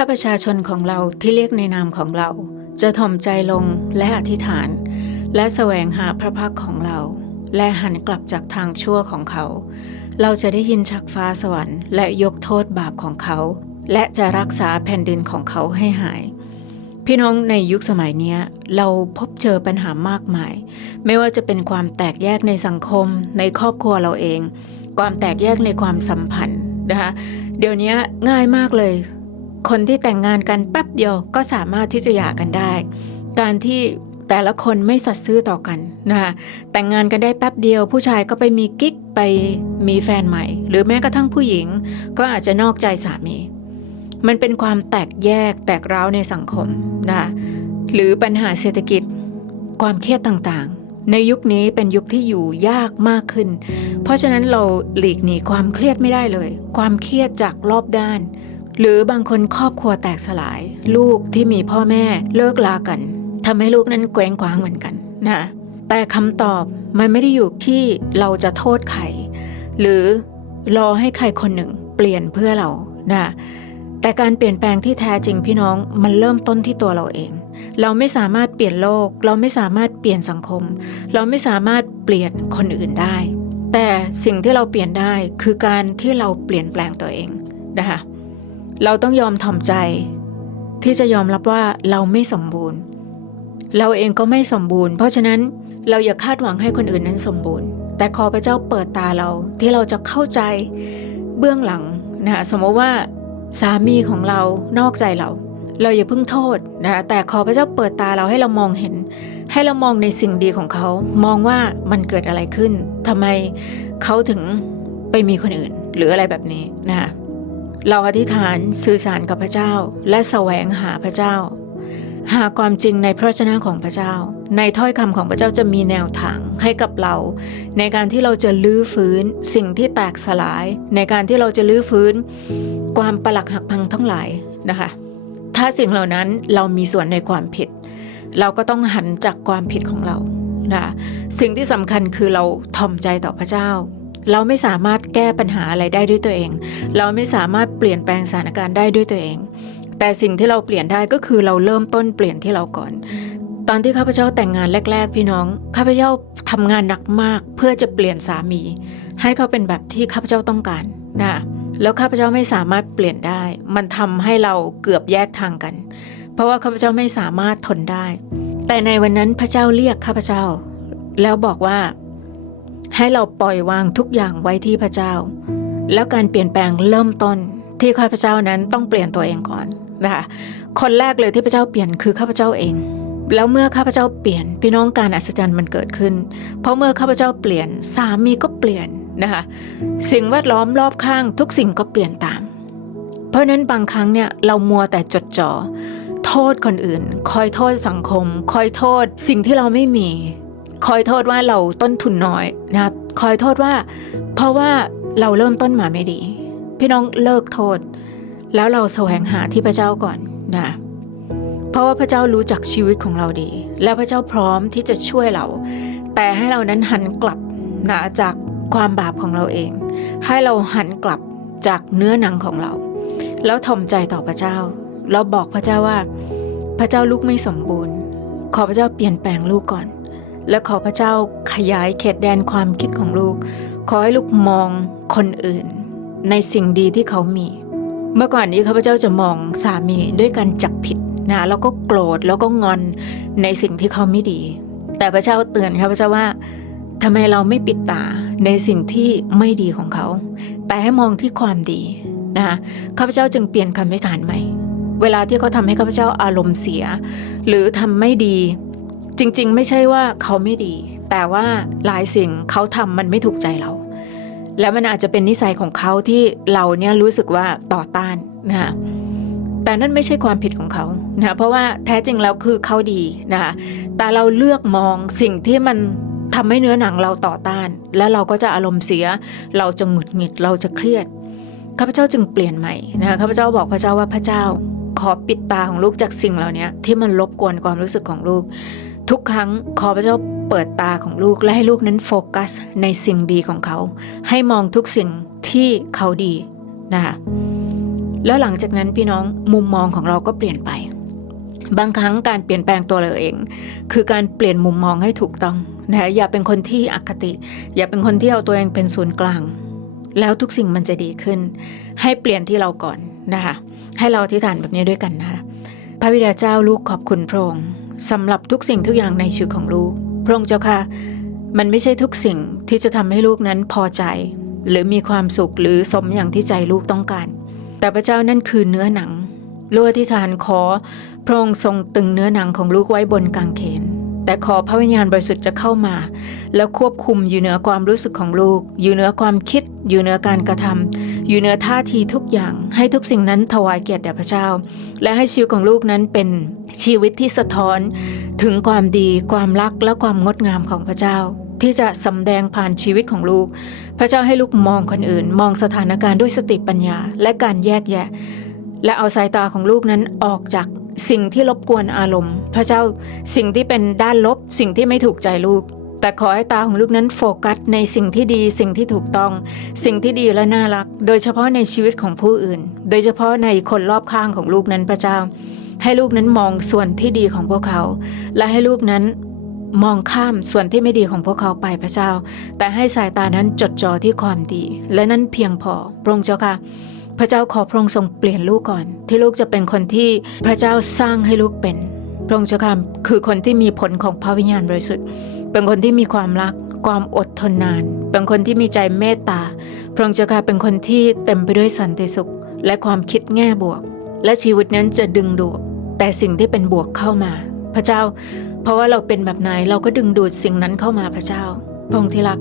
ถ้าประชาชนของเราที่เรียกในนามของเรา จะถ่อมใจลงและอธิษฐาน และแสวงหาพระพักของเรา และหันกลับจากทางชั่วของเขา เราจะได้ยินจากฟ้าสวรรค์และยกโทษบาปของเขา และจะรักษาแผ่นดินของเขาให้หาย พี่น้องในยุคสมัยนี้เราพบเจอปัญหามากมาย ไม่ว่าจะเป็นความแตกแยกในสังคม ในครอบครัวเราเอง ความแตกแยกในความสัมพันธ์นะคะเดี๋ยวนี้ง่ายมากเลย คนที่แต่งงานกันแป๊บเดียวก็สามารถที่จะหย่ากันได้ การที่แต่ละคนไม่สัตย์ซื่อต่อกันนะคะแต่งงานกันได้แป๊บเดียว ผู้ชายก็ไปมีกิ๊กไปมีแฟนใหม่ หรือแม้กระทั่งผู้หญิง ก็อาจจะนอกใจสามี มันเป็นความแตกแยกแตกร้าวในสังคมนะคะหรือปัญหาเศรษฐกิจ ความเครียดต่างๆ ในยุคนี้เป็นยุคที่อยู่ยากมากขึ้น เพราะฉะนั้นเราหลีกหนีความเครียดไม่ได้เลย ความเครียดจากรอบด้าน หรือบางคนครอบครัวแตกสลาย ลูกที่มีพ่อแม่เลิกลากันทำให้ลูกนั้นแกว้งกว้างเหมือนกันนะแต่คำตอบมันไม่ได้อยู่ที่เราจะโทษใครหรือรอให้ใครคนหนึ่งเปลี่ยนเพื่อเรานะแต่การเปลี่ยนแปลงที่แท้จริงพี่น้องมันเริ่มต้นที่ตัวเราเอง เราไม่สามารถเปลี่ยนโลก เราไม่สามารถเปลี่ยนสังคม เราไม่สามารถเปลี่ยนคนอื่นได้ แต่สิ่งที่เราเปลี่ยนได้คือการที่เราเปลี่ยนแปลงตัวเองนะคะ เราต้องยอมถ่อมใจ ที่จะยอมรับว่าเราไม่สมบูรณ์ เราเองก็ไม่สมบูรณ์ เพราะฉะนั้นเราอย่าคาดหวังให้คนอื่นนั้นสมบูรณ์ แต่ขอพระเจ้าเปิดตาเราที่เราจะเข้าใจเบื้องหลังนะคะสมมติว่าสามีของเรานอกใจเรา เราอย่าเพิ่งโทษนะคะแต่ขอพระเจ้าเปิดตาเราให้เรามองเห็น ให้เรามองในสิ่งดีของเขา มองว่ามันเกิดอะไรขึ้นทำไมเขาถึงไปมีคนอื่น หรืออะไรแบบนี้นะคะ เราอธิษฐานสื่อสารกับพระเจ้า และแสวงหาพระเจ้า หาความจริงในพระวจนะของพระเจ้า ในถ้อยคำของพระเจ้าจะมีแนวทางให้กับเรา ในการที่เราจะลื้อฟื้นสิ่งที่แตกสลาย ในการที่เราจะลื้อฟื้น ความประหลักหักพังทั้งหลายนะคะ ถ้าสิ่งเหล่านั้นเรามีส่วนในความผิด เราก็ต้องหันจากความผิดของเรานะสิ่งที่สำคัญคือเราทอมใจต่อพระเจ้า เราไม่สามารถแก้ปัญหาอะไรได้ด้วยตัวเอง เราไม่สามารถเปลี่ยนแปลงสถานการณ์ได้ด้วยตัวเอง แต่สิ่งที่เราเปลี่ยนได้ก็คือเราเริ่มต้นเปลี่ยนที่เราก่อน ตอนที่ข้าพเจ้าแต่งงานแรก ๆ พี่น้อง ข้าพเจ้าทำงานหนักมากเพื่อจะเปลี่ยนสามี ให้เขาเป็นแบบที่ข้าพเจ้าต้องการนะแล้วข้าพเจ้าไม่สามารถเปลี่ยนได้ มันทำให้เราเกือบแยกทางกัน เพราะว่าข้าพเจ้าไม่สามารถทนได้ แต่ในวันนั้นพระเจ้าเรียกข้าพเจ้า แล้วบอกว่า ให้เราปล่อยวางทุกอย่างไว้ที่พระเจ้า แล้วการเปลี่ยนแปลงเริ่มต้นที่ข้าพเจ้านั้นต้องเปลี่ยนตัวเองก่อนนะคะคนแรกเลยที่พระเจ้าเปลี่ยนคือข้าพเจ้าเอง แล้วเมื่อข้าพเจ้าเปลี่ยนพี่น้องการอัศจรรย์มันเกิดขึ้น เพราะเมื่อข้าพเจ้าเปลี่ยนสามีก็เปลี่ยนนะคะสิ่งแวดล้อมรอบข้างทุกสิ่งก็เปลี่ยนตาม เพราะฉะนั้นบางครั้งเนี่ยเรามัวแต่จดจ่อโทษคนอื่น คอยโทษสังคม คอยโทษสิ่งที่เราไม่มี คอยโทษว่าเราต้นทุนน้อยนะคอยโทษว่า เพราะว่าเราเริ่มต้นมาไม่ดี พี่น้องเลิกโทษ แล้วเราแสวงหาที่พระเจ้าก่อนนะเพราะว่าพระเจ้ารู้จักชีวิตของเราดี และพระเจ้าพร้อมที่จะช่วยเรา แต่ให้เรานั้นหันกลับนะจากความบาปของเราเอง ให้เราหันกลับจากเนื้อหนังของเรา แล้วถ่อมใจต่อพระเจ้า เราบอกพระเจ้าว่า พระเจ้าลูกไม่สมบูรณ์ ขอพระเจ้าเปลี่ยนแปลงลูกก่อน และขอพระเจ้าขยายเขตแดนความคิดของลูก ขอให้ลูกมองคนอื่น ในสิ่งดีที่เขามี เมื่อก่อนนี้ข้าพเจ้าจะมองสามีด้วยการจับผิดนะแล้วก็โกรธแล้วก็งอนในสิ่งที่เขาไม่ดี แต่พระเจ้าเตือนข้าพเจ้าว่าทำไมเราไม่ปิดตาในสิ่งที่ไม่ดีของเขา แต่ให้มองที่ความดีนะคะข้าพเจ้าจึงเปลี่ยนคำอธิษฐานใหม่ เวลาที่เขาทำให้ข้าพเจ้าอารมณ์เสีย หรือทำไม่ดี จริง ๆ ไม่ใช่ว่าเขาไม่ดี แต่ว่าหลายสิ่งเขาทำมันไม่ถูกใจเรา แล้วมันอาจจะเป็นนิสัยของเขาที่เราเนี่ยรู้สึกว่าต่อต้านนะคะแต่นั่นไม่ใช่ความผิดของเขานะเพราะว่าแท้จริงแล้วคือเขาดีนะคะแต่เราเลือกมองสิ่งที่มันทำให้เนื้อหนังเราต่อต้าน แล้วเราก็จะอารมณ์เสีย เราจะหงุดหงิดเราจะเครียดข้าพเจ้าจึงเปลี่ยนใหม่นะคะข้าพเจ้าบอกพระเจ้าว่าพระเจ้าขอปิดตาของลูกจากสิ่งเหล่านี้ที่มันรบกวนความรู้สึกของลูก ทุกครั้งขอพระเจ้าเปิดตาของลูกและให้ลูกนั้นโฟกัสในสิ่งดีของเขา ให้มองทุกสิ่งที่เขาดีนะคะแล้วหลังจากนั้นพี่น้องมุมมองของเราก็เปลี่ยนไป บางครั้งการเปลี่ยนแปลงตัวเราเอง คือการเปลี่ยนมุมมองให้ถูกต้องนะะอย่าเป็นคนที่อคติ อย่าเป็นคนที่เอาตัวเองเป็นศูนย์กลาง แล้วทุกสิ่งมันจะดีขึ้น ให้เปลี่ยนที่เราก่อนนะคะให้เราอธิษฐานแบบนี้ด้วยกันนะคะพระบิดาเจ้าลูกขอบคุณพระองค์ สำหรับทุกสิ่งทุกอย่างในชีวิตของลูก พระองค์เจ้าค่ะ มันไม่ใช่ทุกสิ่งที่จะทำให้ลูกนั้นพอใจ หรือมีความสุขหรือสมอย่างที่ใจลูกต้องการ แต่พระเจ้านั่นคือเนื้อหนังลูกอธิษฐานขอ พระองค์ทรงตึงเนื้อหนังของลูกไว้บนกางเขน แต่ขอพระวิญญาณบริสุทธิ์จะเข้ามา แล้วควบคุมอยู่เหนือความรู้สึกของลูก อยู่เหนือความคิด อยู่เหนือการกระทำอยู่เหนือท่าทีทุกอย่าง ให้ทุกสิ่งนั้นถวายเกียรติแด่พระเจ้า และให้ชีวิตของลูกนั้นเป็น ชีวิตที่สะท้อนถึงความดีความรักและความงดงามของพระเจ้า ที่จะสำแดงผ่านชีวิตของลูก พระเจ้าให้ลูกมองคนอื่น มองสถานการณ์ด้วยสติปัญญา และการแยกแยะ และเอาสายตาของลูกนั้นออกจากสิ่งที่รบกวนอารมณ์ พระเจ้าสิ่งที่เป็นด้านลบ สิ่งที่ไม่ถูกใจลูก แต่ขอให้ตาของลูกนั้นโฟกัสในสิ่งที่ดี สิ่งที่ถูกต้อง สิ่งที่ดีและน่ารัก โดยเฉพาะในชีวิตของผู้อื่น โดยเฉพาะในคนรอบข้างของลูกนั้นพระเจ้า ให้ลูกนั้นมองส่วนที่ดีของพวกเขา และให้ลูกนั้นมองข้ามส่วนที่ไม่ดีของพวกเขาไปพระเจ้า แต่ให้สายตานั้นจดจ่อที่ความดี และนั้นเพียงพอพระองค์เจ้าค่ะ พระเจ้าขอพระองค์ทรงเปลี่ยนลูกก่อน ที่ลูกจะเป็นคนที่พระเจ้าสร้างให้ลูกเป็นพระองค์เจ้าค่ะคือคนที่มีผลของพระวิญญาณบริสุทธิ์เป็นคนที่มีความรักความอดทนนาน เป็นคนที่มีใจเมตตา พระองค์เจ้าค่ะเป็นคนที่เต็มไปด้วยสันติสุข และความคิดแง่บวก และชีวิตนั้นจะดึงดูด แต่สิ่งที่เป็นบวกเข้ามา พระเจ้า เพราะว่าเราเป็นแบบไหนเราก็ดึงดูดสิ่งนั้นเข้ามาพระเจ้าพระองค์ที่รัก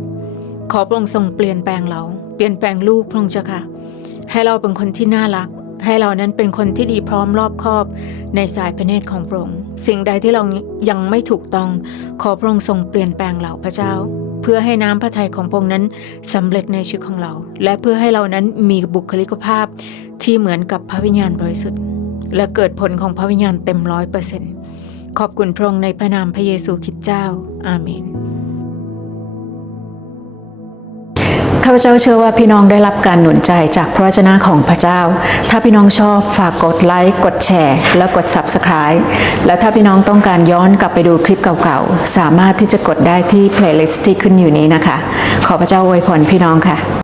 ขอพระองค์ทรงเปลี่ยนแปลงเรา เปลี่ยนแปลงลูกพระองค์เจ้าค่ะ ให้เราเป็นคนที่น่ารัก ให้เรานั้นเป็นคนที่ดีพร้อมรอบคอบในสายพระเนตรของพระองค์สิ่งใดที่เรายังไม่ถูกต้องขอพระองค์ทรงเปลี่ยนแปลงเราพระเจ้าเพื่อให้น้ำพระทัยของพระองค์นั้นสำเร็จในชีวิตของเรา และเพื่อให้เรานั้นมีบุคลิกภาพที่เหมือนกับพระวิญญาณบริสุทธิ์ และเกิดผลของพระวิญญาณเต็มร้อยเปอร์เซ็นต์ขอบคุณพระองค์ในพระนามพระเยซูคริสต์เจ้า อาเมน ข้าพเจ้าเชื่อว่าพี่น้องได้รับการหนุนใจจากพระวจนะของพระเจ้า ถ้าพี่น้องชอบฝากกดไลค์ กดแชร์ และกด Subscribe และถ้าพี่น้องต้องการย้อนกลับไปดูคลิปเก่าๆ สามารถที่จะกดได้ที่ playlist ที่ขึ้นอยู่นี้นะคะ ขอพระเจ้าอวยพรพี่น้องค่ะ